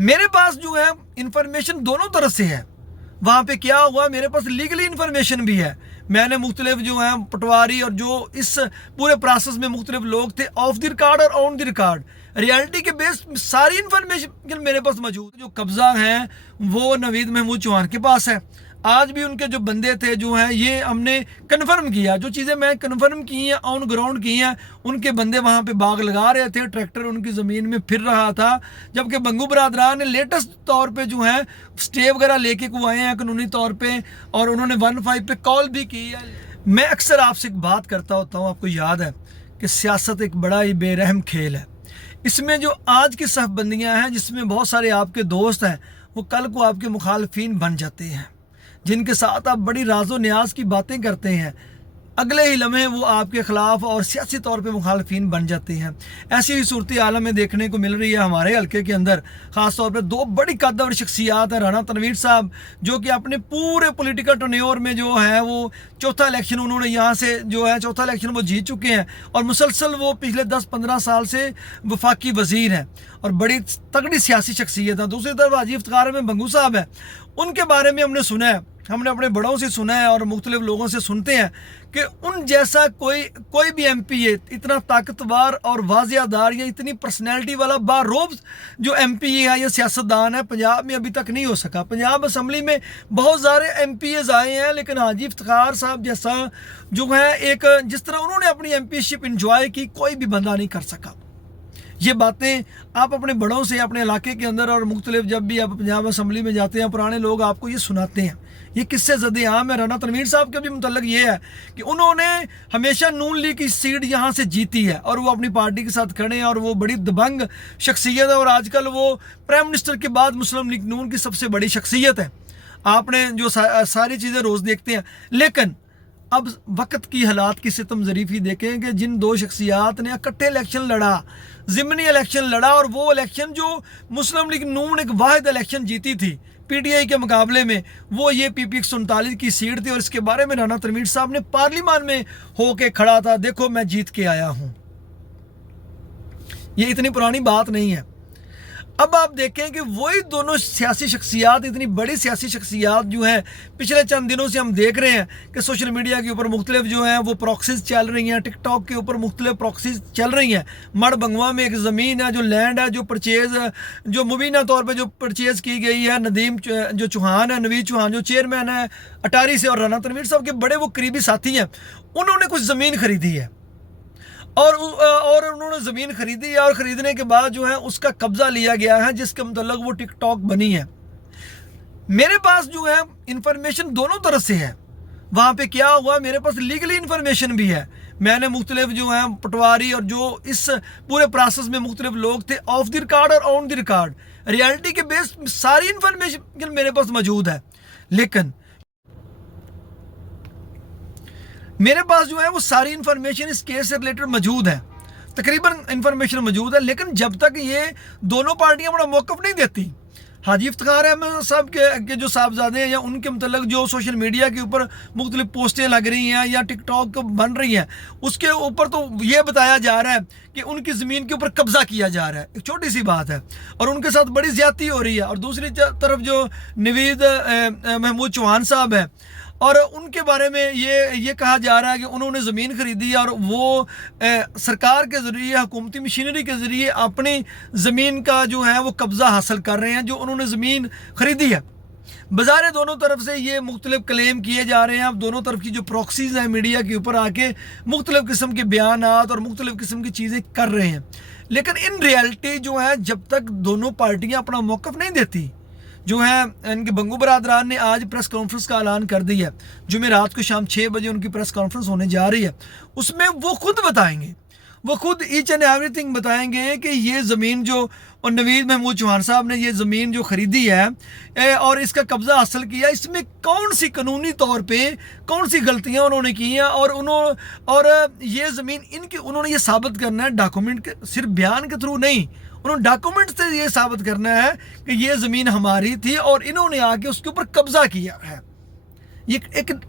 मेरे पास जो है इंफॉर्मेशन दोनों तरफ से है। वहाँ पे क्या हुआ, मेरे पास लीगली इंफॉर्मेशन भी है। मैंने मुख्तलिफ जो है पटवारी और जो इस पूरे प्रोसेस में मुख्तलिफ लोग थे, ऑफ द रिकॉर्ड और ऑन द रिकॉर्ड रियलिटी के बेस सारी इंफॉर्मेशन मेरे पास मौजूद। जो कब्जा है वो नवीद महमूद चौहान के पास है। आज भी उनके जो बंदे थे जो हैं, ये हमने कन्फर्म किया, जो चीज़ें मैं कन्फर्म की हैं, ऑन ग्राउंड की हैं। उनके बंदे वहाँ पे बाग लगा रहे थे, ट्रैक्टर उनकी ज़मीन में फिर रहा था, जबकि बंगू बरादरान ने लेटेस्ट तौर पे जो है स्टे वगैरह लेके को आए हैं कानूनी तौर पे, और उन्होंने 15 पे कॉल भी की है। मैं अक्सर आपसे एक बात करता होता हूँ, आपको याद है कि सियासत एक बड़ा ही बेरहम खेल है। इसमें जो आज की सफ़बंदियाँ हैं, जिसमें बहुत सारे आपके दोस्त हैं, वो कल को आपके मुखालफिन बन जाते हैं, जिनके साथ आप बड़ी राजो न्याज की बातें करते हैं, अगले ही लम्हे वो आपके ख़िलाफ़ और सियासी तौर पे मुखालफिन बन जाते हैं। ऐसी ही सूरत आलम में देखने को मिल रही है हमारे हल्के के अंदर। ख़ास तौर पे दो बड़ी कद्दावर शख्सियात हैं, राना तनवीर साहब, जो कि अपने पूरे पॉलिटिकल टर्न्योर में जो है वो चौथा इलेक्शन उन्होंने यहाँ से जो है चौथा इलेक्शन वो जीत चुके हैं, और मुसलसल वो पिछले 10-15 साल से वफाकी वज़ीर हैं और बड़ी तगड़ी सियासी शख्सियत है। दूसरी तरफ हाजी इफ्तिखार में बंगू साहब है, उनके बारे में हमने सुना है, हमने अपने बड़ों से सुना है और मुख्तलिफ लोगों से सुनते हैं कि उन जैसा कोई भी MP है, इतना ताकतवर और वाजियादार या इतनी पर्सनैलिटी वाला बारोब जो MP है या सियासतदान है, पंजाब में अभी तक नहीं हो सका। पंजाब असम्बली में बहुत सारे MPs आए हैं, लेकिन हाजी इफ्तिखार साहब जैसा जो है एक जिस तरह उन्होंने अपनी MPशिप इंजॉय की, कोई भी बंदा नहीं कर सका। ये बातें आप अपने बड़ों से अपने इलाके के अंदर और मुख्तलिफ जब भी आप पंजाब असम्बली में जाते हैं, पुराने लोग आपको ये सुनाते हैं। ये किससे ज़दे आम है। राना तनवीर साहब के भी मुतल्लक ये है कि उन्होंने हमेशा नून लीग की सीट यहाँ से जीती है और वो अपनी पार्टी के साथ खड़े हैं और वो बड़ी दबंग शख्सियत है, और आजकल वो प्राइम मिनिस्टर के बाद मुस्लिम लीग नून की सबसे बड़ी शख्सियत है। आपने जो सारी चीज़ें रोज़ देखते हैं, लेकिन अब वक्त की हालात की सितम ज़रीफ़ी देखें कि जिन दो शख्सियात ने इकट्ठे इलेक्शन लड़ा, ज़िमनी इलेक्शन लड़ा, और वो इलेक्शन जो मुस्लिम लीग नून एक वाहिद इलेक्शन जीती थी PTI के मुकाबले में, वो ये PP 147 की सीट थी, और इसके बारे में राना तनवीर साहब ने पार्लियामान में होके खड़ा था, देखो मैं जीत के आया हूँ। ये इतनी पुरानी बात नहीं है। अब आप देखें कि वही दोनों सियासी शख्सियात, इतनी बड़ी सियासी शख्सियात जो हैं, पिछले चंद दिनों से हम देख रहे हैं कि सोशल मीडिया के ऊपर मुख्तलिफ जो हैं वो प्रॉक्सीज चल रही हैं, टिकटॉक के ऊपर मुख्तलिफ प्रॉक्सीज चल रही हैं। मड़ बंगवा में एक ज़मीन है, जो लैंड है, जो परचेज़ जो मुबीना तौर पर जो परचेज़ की गई है, नदीम जो चौहान है, नवीद चौहान जो चेयरमैन है अटारी से और राना तनवीर साहब के बड़े वो करीबी साथी हैं, उन्होंने कुछ ज़मीन खरीदी है और उन्होंने ज़मीन खरीदी है, और ख़रीदने के बाद जो है उसका कब्ज़ा लिया गया है, जिसके मतलब वो टिकटॉक बनी है। मेरे पास जो है इंफॉर्मेशन दोनों तरफ से है। वहाँ पे क्या हुआ, मेरे पास लीगली इंफॉर्मेशन भी है। मैंने मुख्तलिफ जो है पटवारी और जो इस पूरे प्रोसेस में मुख्तलिफ लोग थे, ऑफ द रिकॉर्ड और ऑन द रिकॉर्ड रियलिटी के बेस सारी इंफॉर्मेशन मेरे पास मौजूद है। लेकिन मेरे पास जो है वो सारी इंफॉर्मेशन इस केस से रिलेटेड मौजूद है, तकरीबन इंफॉर्मेशन मौजूद है, लेकिन जब तक ये दोनों पार्टियां अपना मौक़िफ़ नहीं देती, हाजी इफ्तिखार अहमद साहब के जो साहबजादे हैं या उनके मतलब जो सोशल मीडिया के ऊपर मुख्तलिफ पोस्टें लग रही हैं या टिकटॉक बन रही हैं, उसके ऊपर तो ये बताया जा रहा है कि उनकी ज़मीन के ऊपर कब्ज़ा किया जा रहा है। एक छोटी सी बात है और उनके साथ बड़ी ज़्यादती हो रही है। और दूसरी तरफ जो नवीद महमूद चौहान साहब है, और उनके बारे में ये कहा जा रहा है कि उन्होंने ज़मीन ख़रीदी है और वो सरकार के ज़रिए, हुकूमती मशीनरी के ज़रिए अपनी ज़मीन का जो है वो कब्ज़ा हासिल कर रहे हैं, जो उन्होंने ज़मीन ख़रीदी है। बज़ाहिर दोनों तरफ से ये मुख्तलिफ क्लेम किए जा रहे हैं। अब दोनों तरफ की जो प्रॉक्सीज़ हैं मीडिया के ऊपर आके मुख्तलिफ किस्म के बयानात और मुख्तलिफ किस्म की चीज़ें कर रहे हैं, लेकिन इन रियलिटी जो है जब तक दोनों पार्टियाँ अपना मौक़िफ़ नहीं देती, जो है इनके बंगू बरादरान ने आज प्रेस कॉन्फ्रेंस का ऐलान कर दिया है, जुमेरात को शाम 6 बजे उनकी प्रेस कॉन्फ्रेंस होने जा रही है। उसमें वो खुद बताएंगे, वो खुद ईच एंड एवरीथिंग बताएंगे कि ये ज़मीन जो और नवीद महमूद चौहान साहब ने ये ज़मीन जो ख़रीदी है और इसका कब्ज़ा हासिल किया, इसमें कौन सी कानूनी तौर पे कौन सी गलतियां उन्होंने की हैं, और ये ज़मीन इनकी, उन्होंने ये साबित करना है डॉक्यूमेंट के, सिर्फ बयान के थ्रू नहीं, उन्होंने डॉक्यूमेंट से ये साबित करना है कि ये ज़मीन हमारी थी और इन्होंने आके उसके ऊपर कब्ज़ा किया है। ये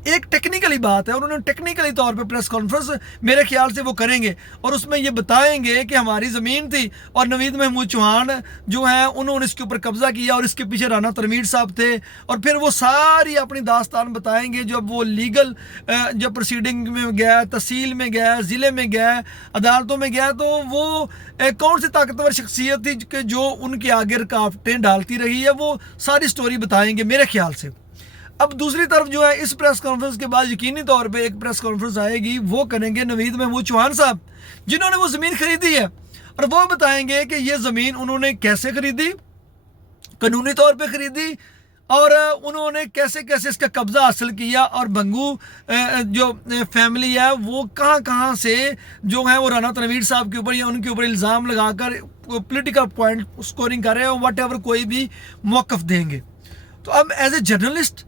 एक टेक्निकली बात है, और उन्होंने टेक्निकली तौर पे प्रेस कॉन्फ्रेंस मेरे ख्याल से वो करेंगे और उसमें ये बताएंगे कि हमारी ज़मीन थी और नवीद महमूद चौहान जो हैं उन्होंने इसके ऊपर कब्ज़ा किया और इसके पीछे राना तनवीर साहब थे, और फिर वो सारी अपनी दास्तान बताएंगे। जब वो लीगल जब प्रोसीडिंग में गया, तहसील में गया, ज़िले में गया, अदालतों में गया, तो वो कौन सी ताकतवर शख्सियत थी कि जो उनके आगे रुकावटें डालती रही है, वो सारी स्टोरी बताएंगे मेरे ख्याल से। अब दूसरी तरफ जो है, इस प्रेस कॉन्फ्रेंस के बाद यकीनी तौर पे एक प्रेस कॉन्फ्रेंस आएगी, वो करेंगे नवीद महमूद चौहान साहब, जिन्होंने वो ज़मीन खरीदी है, और वो बताएंगे कि ये ज़मीन उन्होंने कैसे खरीदी, कानूनी तौर पे खरीदी, और उन्होंने कैसे कैसे इसका कब्ज़ा हासिल किया, और बंगू जो फैमिली है वो कहाँ कहाँ से जो है वो राना तनवीर साहब के ऊपर या उनके ऊपर इल्ज़ाम लगाकर पॉलिटिकल पॉइंट स्कोरिंग कर रहे हैं, वट एवर कोई भी मौक़िफ़ देंगे। तो अब एज ए जर्नलिस्ट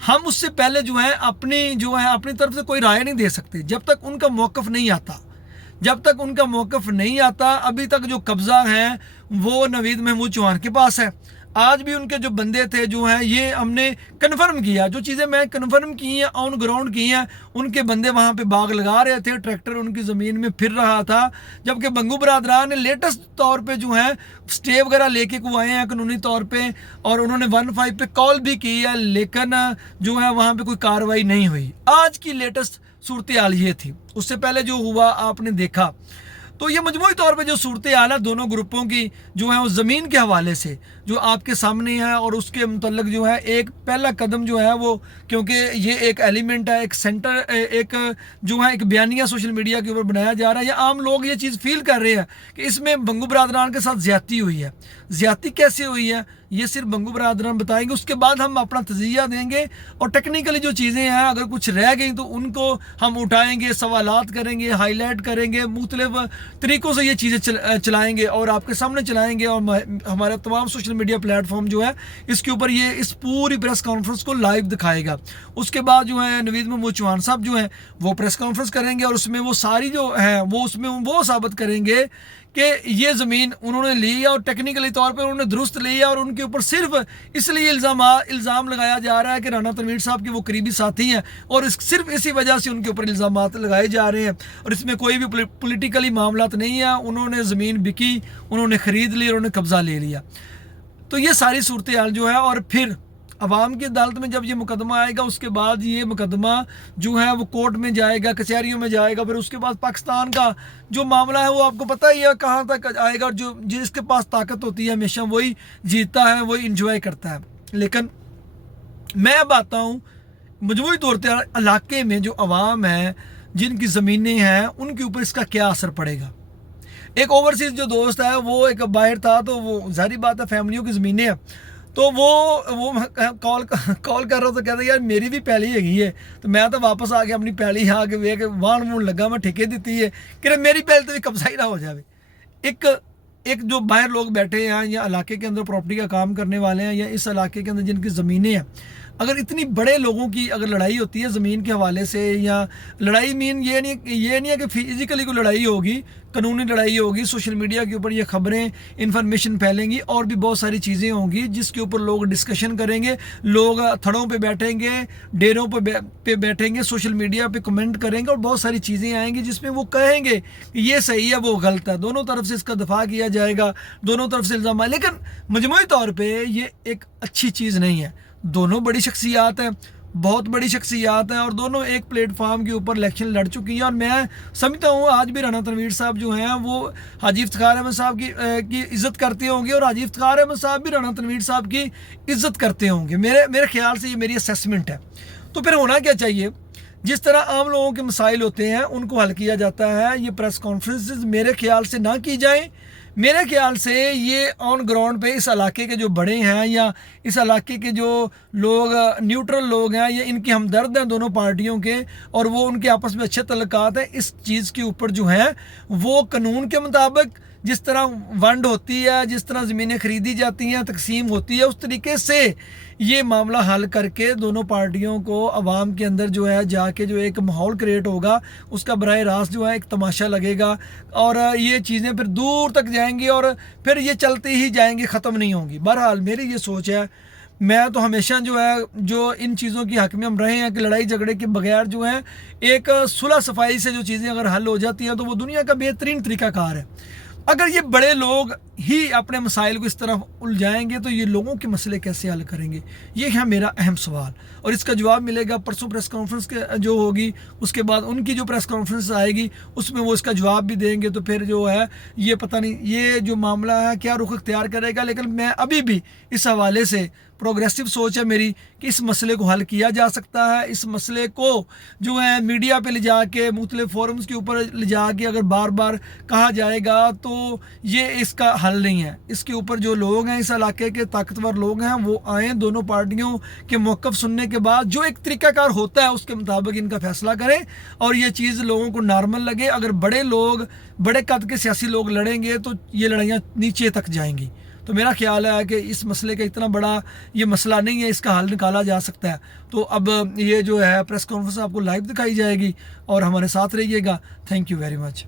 हम उससे पहले जो है अपनी तरफ से कोई राय नहीं दे सकते जब तक उनका मौक़िफ़ नहीं आता। जब तक उनका मौक़िफ़ नहीं आता, अभी तक जो कब्ज़ा है वो नवीद महमूद चौहान के पास है। आज भी उनके जो बंदे थे जो हैं, ये हमने कन्फर्म किया, जो चीज़ें मैं कन्फर्म की हैं, ऑन ग्राउंड की हैं, उनके बंदे वहाँ पे बाग लगा रहे थे, ट्रैक्टर उनकी ज़मीन में फिर रहा था, जबकि बंगू बरादरान ने लेटेस्ट तौर पे जो है स्टे वगैरह लेके को आए हैं कानूनी तौर पे, और उन्होंने 15 पे कॉल भी की है, लेकिन जो है वहाँ पर कोई कार्रवाई नहीं हुई। आज की लेटेस्ट सूरत हाल ये थी, उससे पहले जो हुआ आपने देखा। तो ये मजमूई तौर पे जो सूरत हाल है दोनों ग्रुपों की जो है उस ज़मीन के हवाले से जो आपके सामने है, और उसके मतलब जो है एक पहला कदम जो है वो, क्योंकि ये एक एलिमेंट है, एक सेंटर, एक जो है एक बयानिया सोशल मीडिया के ऊपर बनाया जा रहा है, या आम लोग ये चीज़ फील कर रहे हैं कि इसमें बंगू बरादरान के साथ ज़्यादती हुई है। ज़्यादती कैसे हुई है ये सिर्फ बंगू बरादरान बताएंगे, उसके बाद हम अपना तज़िया देंगे, और टेक्निकली जो चीज़ें हैं अगर कुछ रह गई तो उनको हम उठाएंगे, सवालात करेंगे, हाईलाइट करेंगे, मुख्तलिफ तरीक़ों से ये चीज़ें चलाएँगे और आपके सामने चलाएँगे, और हमारे तमाम सोशल मीडिया प्लेटफॉर्म जो है इसके ऊपर ये इस पूरी प्रेस कॉन्फ्रेंस को लाइव दिखाएगा। उसके बाद जो है नवीद महमूद चौहान साहब जो है वो प्रेस कॉन्फ्रेंस करेंगे, और उसमें वो सारी जो है वो उसमें वो साबित करेंगे कि ये ज़मीन उन्होंने ली है और टेक्निकली तौर पर उन्होंने दुरुस्त ली है, और उनके ऊपर सिर्फ इसलिए इल्ज़ाम लगाया जा रहा है कि राना तनवीर साहब के वो करीबी साथी हैं, और सिर्फ इसी वजह से उनके ऊपर इल्ज़ाम लगाए जा रहे हैं, और इसमें कोई भी पॉलिटिकली मामलात नहीं है। उन्होंने ज़मीन बिकी, उन्होंने ख़रीद ली और उन्होंने कब्ज़ा ले लिया। तो ये सारी सूरत हाल जो है, और फिर अवाम की अदालत में जब ये मुकदमा आएगा, उसके बाद ये मुकदमा जो है वो कोर्ट में जाएगा, कचहरियों में जाएगा, फिर उसके बाद पाकिस्तान का जो मामला है वो आपको पता ही है कहाँ तक आएगा, और जो जिसके पास ताकत होती है हमेशा वही जीतता है, वही इंजॉय करता है। लेकिन मैं अब आता हूँ मजबूरी तौर पर इलाके में जो अवाम है, जिनकी ज़मीनें हैं, उनके ऊपर इसका क्या असर पड़ेगा। एक ओवरसीज़ जो दोस्त है वो एक बाहर था, तो वो जाहिर बात है फैमिलियों की ज़मीनें हैं, तो वो कॉल कर रहा था, कहता यार मेरी भी पैली हैगी है, तो मैं तो वापस आ गया अपनी पैली आके वे के वाहन वून लगा, मैं ठेके दी है कि मेरी पैली तो भी कब्जा ही ना हो जाए। एक जो बाहर लोग बैठे हैं या इलाके के अंदर प्रॉपर्टी का काम करने वाले हैं, या इस इलाके के अंदर जिनकी ज़मीनें हैं, अगर इतनी बड़े लोगों की अगर लड़ाई होती है ज़मीन के हवाले से, या लड़ाई मीन ये नहीं है कि फिज़िकली कोई लड़ाई होगी, कानूनी लड़ाई होगी, सोशल मीडिया के ऊपर ये खबरें इन्फॉर्मेशन फैलेंगी, और भी बहुत सारी चीज़ें होंगी जिसके ऊपर लोग डिस्कशन करेंगे, लोग थड़ों पे बैठेंगे, डेरों पे बैठेंगे, सोशल मीडिया पे कमेंट करेंगे, और बहुत सारी चीज़ें आएंगी जिसमें वो कहेंगे कि ये सही है वो गलत है, दोनों तरफ से इसका दफा किया जाएगा, दोनों तरफ से इल्ज़ाम। लेकिन मजमूई तौर पर ये एक अच्छी चीज़ नहीं है। दोनों बड़ी शख्सियात हैं, बहुत बड़ी शख्सियात हैं, और दोनों एक प्लेटफार्म के ऊपर इलेक्शन लड़ चुकी हैं, और मैं समझता हूँ आज भी राना तनवीर साहब जो हैं वो हाजी इफ्तिखार अहमद साहब की इज़्ज़त करते होंगे, और हाजी इफ्तिखार अहमद साहब भी राना तनवीर साहब की इज़्ज़त करते होंगे। मेरे ख्याल से ये मेरी असेसमेंट है। तो फिर होना क्या चाहिए, जिस तरह आम लोगों के मसाइल होते हैं उनको हल किया जाता है, ये प्रेस कॉन्फ्रेंसेस मेरे ख्याल से ना की जाएँ। मेरे ख्याल से ये ऑन ग्राउंड पे इस इलाके के जो बड़े हैं, या इस इलाके के जो लोग न्यूट्रल लोग हैं, या इनके हमदर्द हैं दोनों पार्टियों के, और वो उनके आपस में अच्छे तल्लुकात हैं, इस चीज़ के ऊपर जो है वो कानून के मुताबिक जिस तरह वंड होती है, जिस तरह ज़मीनें खरीदी जाती हैं, तकसीम होती है, उस तरीके से ये मामला हल करके दोनों पार्टियों को अवाम के अंदर जो है जाके जो एक माहौल क्रिएट होगा, उसका बराह रास्त जो है एक तमाशा लगेगा, और ये चीज़ें फिर दूर तक जाएंगी, और फिर ये चलती ही जाएंगी, ख़त्म नहीं होंगी। बहरहाल मेरी ये सोच है, मैं तो हमेशा जो है, जो इन चीज़ों की हक में हम रहे हैं कि लड़ाई झगड़े के बगैर जो है एक सुलह सफाई से जो चीज़ें अगर हल हो जाती हैं तो वो दुनिया का बेहतरीन तरीक़ाकार है। अगर ये बड़े लोग ही अपने मसाइल को इस तरफ उलझाएंगे तो ये लोगों के मसले कैसे हल करेंगे, ये है मेरा अहम सवाल। और इसका जवाब मिलेगा परसों प्रेस कॉन्फ्रेंस के जो होगी, उसके बाद उनकी जो प्रेस कॉन्फ्रेंस आएगी उसमें वो इसका जवाब भी देंगे। तो फिर जो है ये पता नहीं ये जो मामला है क्या रुख इख्तियार करेगा। लेकिन मैं अभी भी इस हवाले से प्रोग्रेसिव सोच है मेरी कि इस मसले को हल किया जा सकता है। इस मसले को जो है मीडिया पे ले जाके मुख्तलिफ फोरम्स के ऊपर ले जाके अगर बार बार कहा जाएगा तो ये इसका हल नहीं है। इसके ऊपर जो लोग हैं, इस इलाके के ताकतवर लोग हैं, वो आए, दोनों पार्टियों के मौक़िफ़ सुनने के बाद जो एक तरीक़ाकार होता है उसके मुताबिक इनका फैसला करें और ये चीज़ लोगों को नॉर्मल लगे। अगर बड़े लोग, बड़े कद के सियासी लोग लड़ेंगे तो ये लड़ाइयाँ नीचे तक जाएंगी। तो मेरा ख्याल है कि इस मसले का इतना बड़ा ये मसला नहीं है, इसका हल निकाला जा सकता है। तो अब ये जो है प्रेस कॉन्फ्रेंस आपको लाइव दिखाई जाएगी और हमारे साथ रहिएगा। Thank you very much.